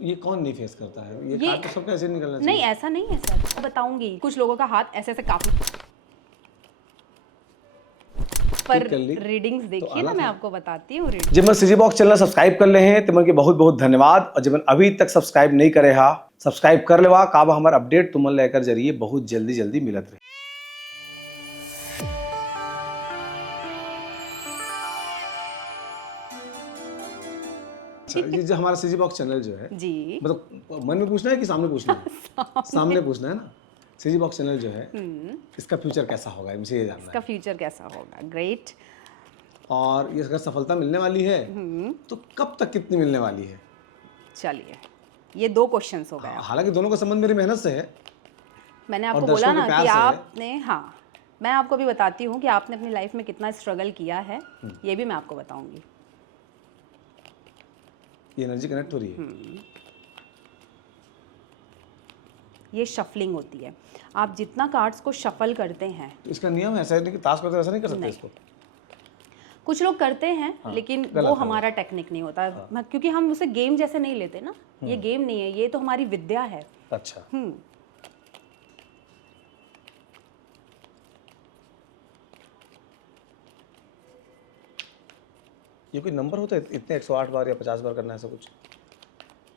ये कौन नहीं फेस करता है? ये कार्ड तो सबका ऐसे निकलना चाहिए। नहीं, ऐसा नहीं है सर, बताऊंगी। कुछ लोगों का हाथ ऐसे ऐसे काफी, पर रीडिंग्स देखिए ना, मैं आपको बताती हूँ। जब मैं सीजी बॉक्स चैनल सब्सक्राइब कर ले हैं तो मन के बहुत बहुत धन्यवाद। और जब मन अभी तक सब्सक्राइब नहीं करे हा, सब्सक्राइब कर लेवा। काबा हमारा अपडेट तुम लेकर जरिए बहुत जल्दी जल्दी मिलत रहे। ये जो हमारा सीजी बॉक्स चैनल जो है जी, मतलब मन में पूछना है कि सामने पूछना है? सामने पूछना है ना। सीजी बॉक्स चैनल जो है इसका फ्यूचर कैसा होगा, मुझे ये जानना है। इसका फ्यूचर कैसा होगा? ग्रेट। और ये अगर सफलता मिलने वाली है तो कब तक कितनी मिलने वाली है? चलिए, ये 2 क्वेश्चंस हो गए। हालांकि दोनों का संबंध मेरी मेहनत से है। मैंने आपको बोला ना कि आपने, हाँ, मैं आपको भी बताती हूँ कि आपने अपनी लाइफ में कितना स्ट्रगल किया है, ये भी मैं आपको बताऊंगी। ये एनर्जी कनेक्ट हो रही है। ये शफलिंग होती है। आप जितना कार्ड्स को शफल करते हैं, तो इसका नियम है, ऐसा नहीं कि ताश करते वैसा नहीं कर सकते इसको। कुछ लोग करते हैं, लेकिन वो हमारा टेक्निक नहीं होता। क्योंकि हम उसे गेम जैसे नहीं लेते ना। ये गेम नहीं है, ये तो हमारी विद्या है। अच्छा। ये कोई नंबर होता है इतने 108 बार या 50 बार करना है, ऐसा कुछ?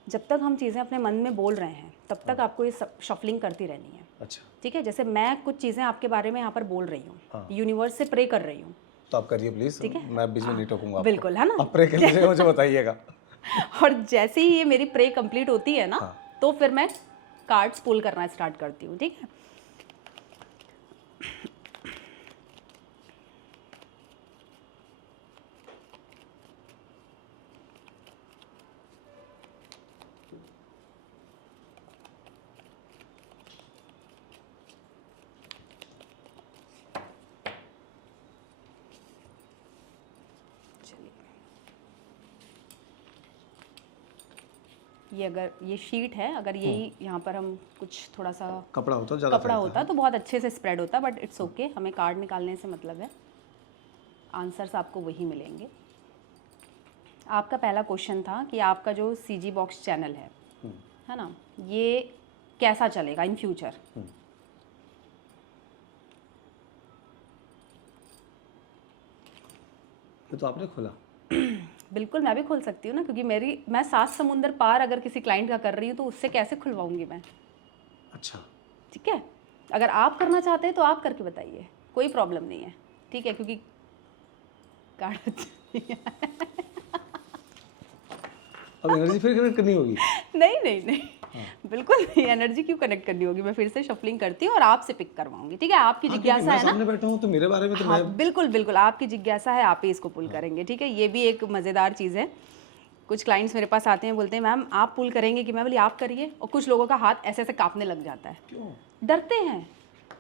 जब तक हम चीज़ें अपने मन में बोल रहे हैं तब तक आपको ये शफलिंग करती रहनी है। अच्छा, ठीक है। जैसे मैं कुछ चीज़ें आपके बारे में यहाँ पर बोल रही हूँ, यूनिवर्स से प्रे कर रही हूँ, तो आप करिए प्लीज। ठीक है, मैं बीच में नहीं टोकूंगा आपको। बिल्कुल, है ना। आप प्रे करके मुझे बताइएगा। और जैसे ही ये मेरी प्रे कंप्लीट होती है ना, तो फिर मैं कार्ड्स पुल करना स्टार्ट करती हूँ। ठीक है। ये अगर ये शीट है, अगर यही यहाँ पर हम कुछ थोड़ा सा कपड़ा होता तो बहुत अच्छे से स्प्रेड होता, बट इट्स ओके। हमें कार्ड निकालने से मतलब है, आंसर्स आपको वही मिलेंगे। आपका पहला क्वेश्चन था कि आपका जो सीजी बॉक्स चैनल है ना, ये कैसा चलेगा इन फ्यूचर। ये तो आपने खोला। बिल्कुल, मैं भी खोल सकती हूँ ना, क्योंकि मैं 7 समुंदर पार अगर किसी क्लाइंट का कर रही हूँ तो उससे कैसे खुलवाऊंगी मैं। अच्छा, ठीक है। अगर आप करना चाहते हैं तो आप करके बताइए, कोई प्रॉब्लम नहीं है। ठीक है, क्योंकि कार्ड अब एनर्जी फिर कनेक्ट करनी होगी? नहीं, बिल्कुल नहीं। एनर्जी क्यों कनेक्ट करनी होगी? मैं फिर से शफलिंग करती हूँ और आपसे पिक करवाऊंगी। ठीक है, आपकी जिज्ञासा है ना। सामने बैठा हूँ तो मेरे बारे में तो मैं बिल्कुल आपकी जिज्ञासा है, आप ही इसको पुल करेंगे। ठीक है, ये भी एक मज़ेदार चीज़ है। कुछ क्लाइंट्स मेरे पास आते हैं, बोलते हैं मैम आप पुल करेंगे कि? मैं बोली आप करिए। और कुछ लोगों का हाथ ऐसे ऐसे कांपने लग जाता है। क्यों?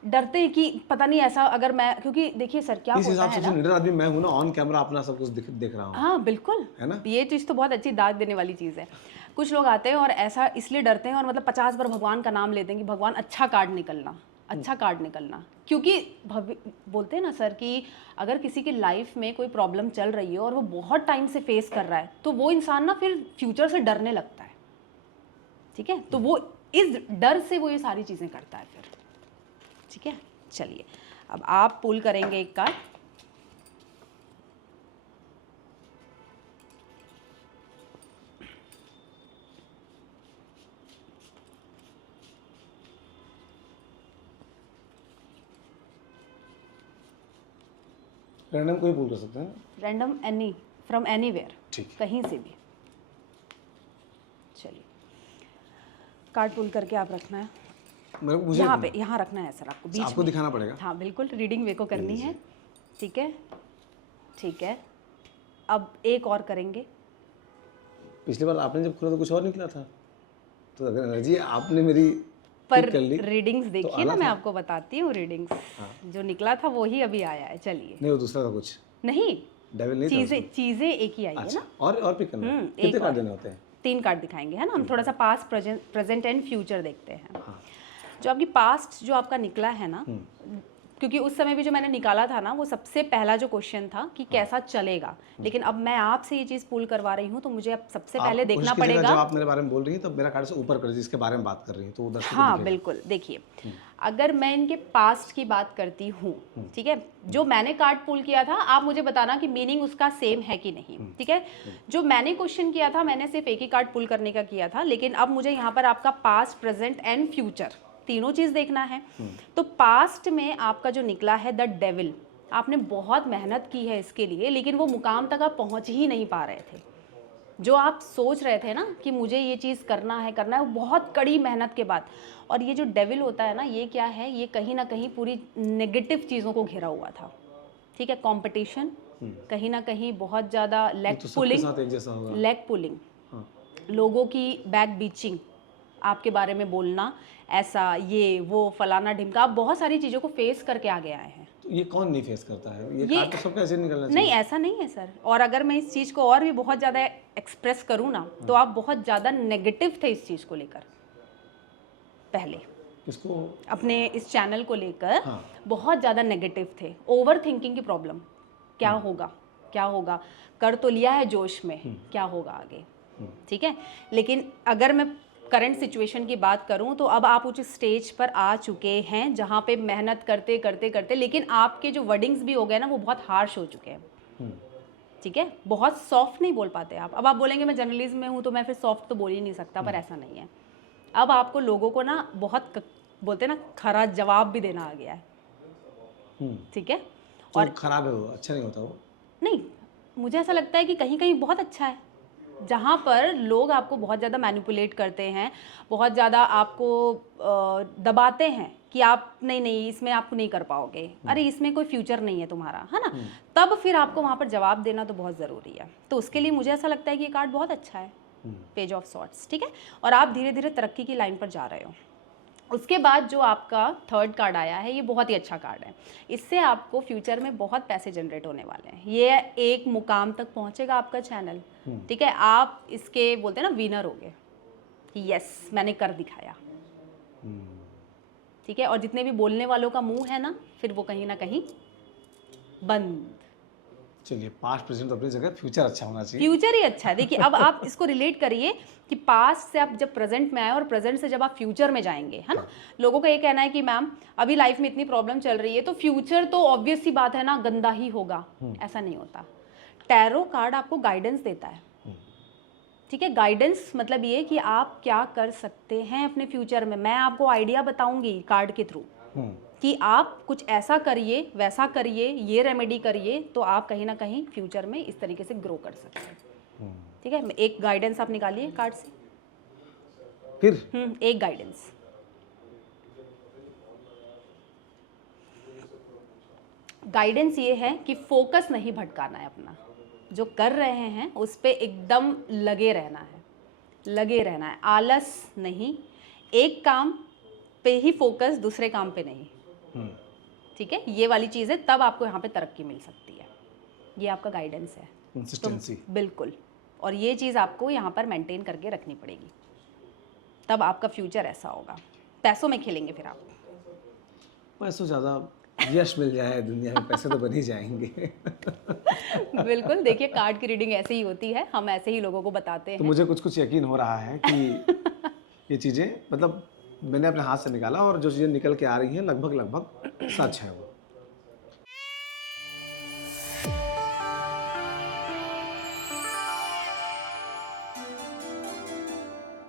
डरते हैं कि पता नहीं ऐसा अगर मैं, क्योंकि देखिए सर क्या होता है ना, इस हिसाब से निडर आदमी मैं हूं ना, ऑन कैमरा अपना सब कुछ देख रहा हूं। हाँ बिल्कुल, है ना। ये चीज़ तो बहुत अच्छी दाद देने वाली चीज़ है। कुछ लोग आते हैं और ऐसा इसलिए डरते हैं और मतलब 50 बार भगवान का नाम लेते हैं कि भगवान अच्छा कार्ड निकलना, अच्छा कार्ड निकलना। क्योंकि बोलते हैं ना सर कि अगर किसी की लाइफ में कोई प्रॉब्लम चल रही है और वो बहुत टाइम से फेस कर रहा है, तो वो इंसान ना फिर फ्यूचर से डरने लगता है। ठीक है, तो वो इस डर से वो ये सारी चीज़ें करता है फिर। ठीक है, चलिए अब आप पुल करेंगे एक कार्ड। रैंडम कोई पुल कर सकते हैं? रैंडम एनी, फ्रॉम एनीवेयर, कहीं से भी। चलिए, कार्ड पुल करके आप रखना है यहाँ पे, यहाँ रखना है सर आपको, बीच में आपको दिखाना पड़ेगा। हाँ बिल्कुल, रीडिंग वे को करनी है। ठीक है, ठीक है। अब एक और करेंगे। पिछली बार आपने जब खोला तो कुछ और निकला था, तो अगर एनर्जी आपने मेरी पर रीडिंग्स देखिए ना, मैं आपको बताती हूँ। रीडिंग्स जो निकला था वो ही अभी आया है। चलिए, नहीं वो दूसरा था कुछ नहीं, डेविल नहीं था, चीजें एक ही आई है ना। और पिक करना है। कितने कार्ड देने होते हैं? 3 कार्ड दिखाएंगे, है ना। हम थोड़ा सा पास्ट, प्रेजेंट एंड फ्यूचर देखते हैं। जो आपकी पास्ट जो आपका निकला है ना, क्योंकि उस समय भी जो मैंने निकाला था ना, वो सबसे पहला जो क्वेश्चन था कि कैसा चलेगा, लेकिन अब मैं आपसे ये चीज़ पुल करवा रही हूँ तो मुझे अब सबसे पहले देखना उसकी जगह पड़ेगा। जब आप मेरे बारे में बोल रही हैं तो मेरा ख्याल से ऊपर कर दीजिए, इसके बारे में बात कर रही हैं तो वो दर्शक को हाँ दिखेगा। बिल्कुल, देखिए अगर मैं इनके पास्ट की बात करती हूँ, ठीक है, जो मैंने कार्ड पुल किया था, आप मुझे बताना कि मीनिंग उसका सेम है कि नहीं, ठीक है। जो मैंने क्वेश्चन किया था, मैंने सिर्फ एक ही कार्ड पुल करने का किया था, लेकिन अब मुझे यहाँ पर आपका पास्ट, प्रेजेंट एंड फ्यूचर तीनों चीज़ देखना है। तो पास्ट में आपका जो निकला है द डेविल, आपने बहुत मेहनत की है इसके लिए, लेकिन वो मुकाम तक आप पहुँच ही नहीं पा रहे थे। जो आप सोच रहे थे ना कि मुझे ये चीज़ करना है वो बहुत कड़ी मेहनत के बाद। और ये जो डेविल होता है ना, ये क्या है, ये कहीं ना कहीं पूरी नेगेटिव चीज़ों को घेरा हुआ था, ठीक है। कंपटीशन, कहीं ना कहीं बहुत ज़्यादा लेग तो सबके पुलिंग, साथ एक जैसा होगा। लेग पुलिंग, लोगों की बैक बीचिंग, आपके बारे में बोलना, ऐसा ये वो फलाना ढिमका, आप बहुत सारी चीज़ों को फेस करके आगे आए हैं। तो ये कौन नहीं फेस करता है, ये ये- कार्ड तो सबका ऐसे निकलना नहीं, चाहिए। ऐसा नहीं है सर। और अगर मैं इस चीज़ को और भी बहुत ज़्यादा एक्सप्रेस करूँ ना, तो आप बहुत ज़्यादा नेगेटिव थे इस चीज़ को लेकर, पहले किसको? अपने इस चैनल को लेकर हाँ। बहुत ज़्यादा नेगेटिव थे। ओवर थिंकिंग की प्रॉब्लम, क्या होगा क्या होगा, कर तो लिया है जोश में, क्या होगा आगे, ठीक है। लेकिन अगर मैं करंट सिचुएशन की बात करूं, तो अब आप उस स्टेज पर आ चुके हैं जहां पे मेहनत करते करते करते, लेकिन आपके जो वर्डिंग्स भी हो गए ना, वो बहुत हार्श हो चुके हैं, ठीक है। बहुत सॉफ्ट नहीं बोल पाते आप। अब आप बोलेंगे मैं जर्नलिज्म में हूँ तो मैं फिर सॉफ्ट तो बोल ही नहीं सकता, पर ऐसा नहीं है। अब आपको लोगों को ना बहुत बोलते हैं ना, खरा जवाब भी देना आ गया है, ठीक है। और खराब है वो, अच्छा नहीं होता वो। नहीं, मुझे ऐसा लगता है कि कहीं कहीं बहुत अच्छा है, जहाँ पर लोग आपको बहुत ज़्यादा मैनिपुलेट करते हैं, बहुत ज़्यादा आपको दबाते हैं कि आप नहीं इसमें आप नहीं कर पाओगे, अरे इसमें कोई फ्यूचर नहीं है तुम्हारा, है ना। तब फिर आपको वहाँ पर जवाब देना तो बहुत ज़रूरी है। तो उसके लिए मुझे ऐसा लगता है कि ये कार्ड बहुत अच्छा है, पेज ऑफ सॉर्ट्स, ठीक है। और आप धीरे धीरे तरक्की की लाइन पर जा रहे हो। उसके बाद जो आपका थर्ड कार्ड आया है, ये बहुत ही अच्छा कार्ड है। इससे आपको फ्यूचर में बहुत पैसे जनरेट होने वाले हैं। ये एक मुकाम तक पहुंचेगा आपका चैनल, ठीक है। आप इसके बोलते हैं ना विनर हो गए, यस मैंने कर दिखाया, ठीक है। और जितने भी बोलने वालों का मुंह है ना, फिर वो कहीं ना कहीं बंद। चलिए, पास्ट प्रेजेंट तो अपनी जगह, फ्यूचर अच्छा होना चाहिए। फ्यूचर ही अच्छा है। देखिए अब आप इसको रिलेट करिए कि पास्ट से आप जब प्रेजेंट में आए और प्रेजेंट से जब आप फ्यूचर में जाएंगे, है ना। लोगों का ये कहना है कि मैम अभी लाइफ में इतनी प्रॉब्लम चल रही है तो फ्यूचर तो ऑब्वियस सी बात है ना, गंदा ही होगा। ऐसा नहीं होता। टैरो कार्ड आपको गाइडेंस देता है, ठीक है। गाइडेंस मतलब ये कि आप क्या कर सकते हैं अपने फ्यूचर में। मैं आपको आइडिया बताऊंगी कार्ड के थ्रू कि आप कुछ ऐसा करिए, वैसा करिए, ये रेमेडी करिए, तो आप कहीं ना कहीं फ्यूचर में इस तरीके से ग्रो कर सकते हैं, ठीक है। एक गाइडेंस आप निकालिए कार्ड से, फिर एक गाइडेंस। गाइडेंस ये है कि फोकस नहीं भटकाना है अपना, जो कर रहे हैं उस पे एकदम लगे रहना है, लगे रहना है, आलस नहीं, एक काम पे ही फोकस, दूसरे काम पे नहीं, ठीक है। ये वाली चीज़ है, तब आपको यहाँ पे तरक्की मिल सकती है। ये आपका गाइडेंस है, कंसिस्टेंसी, बिल्कुल। और ये चीज़ आपको यहाँ पर मेंटेन करके रखनी पड़ेगी, तब आपका फ्यूचर ऐसा होगा। पैसों में खेलेंगे फिर आप, पैसों ज़्यादा यश मिल जाए दुनिया में, पैसे तो बन ही जाएंगे। बिल्कुल। देखिए कार्ड की रीडिंग ऐसे ही होती है, हम ऐसे ही लोगों को बताते हैं। तो मुझे कुछ कुछ यकीन हो रहा है कि ये चीज़ें, मतलब मैंने अपने हाथ से निकाला और जो चीज़ें निकल के आ रही हैं लगभग लगभग सच है वो।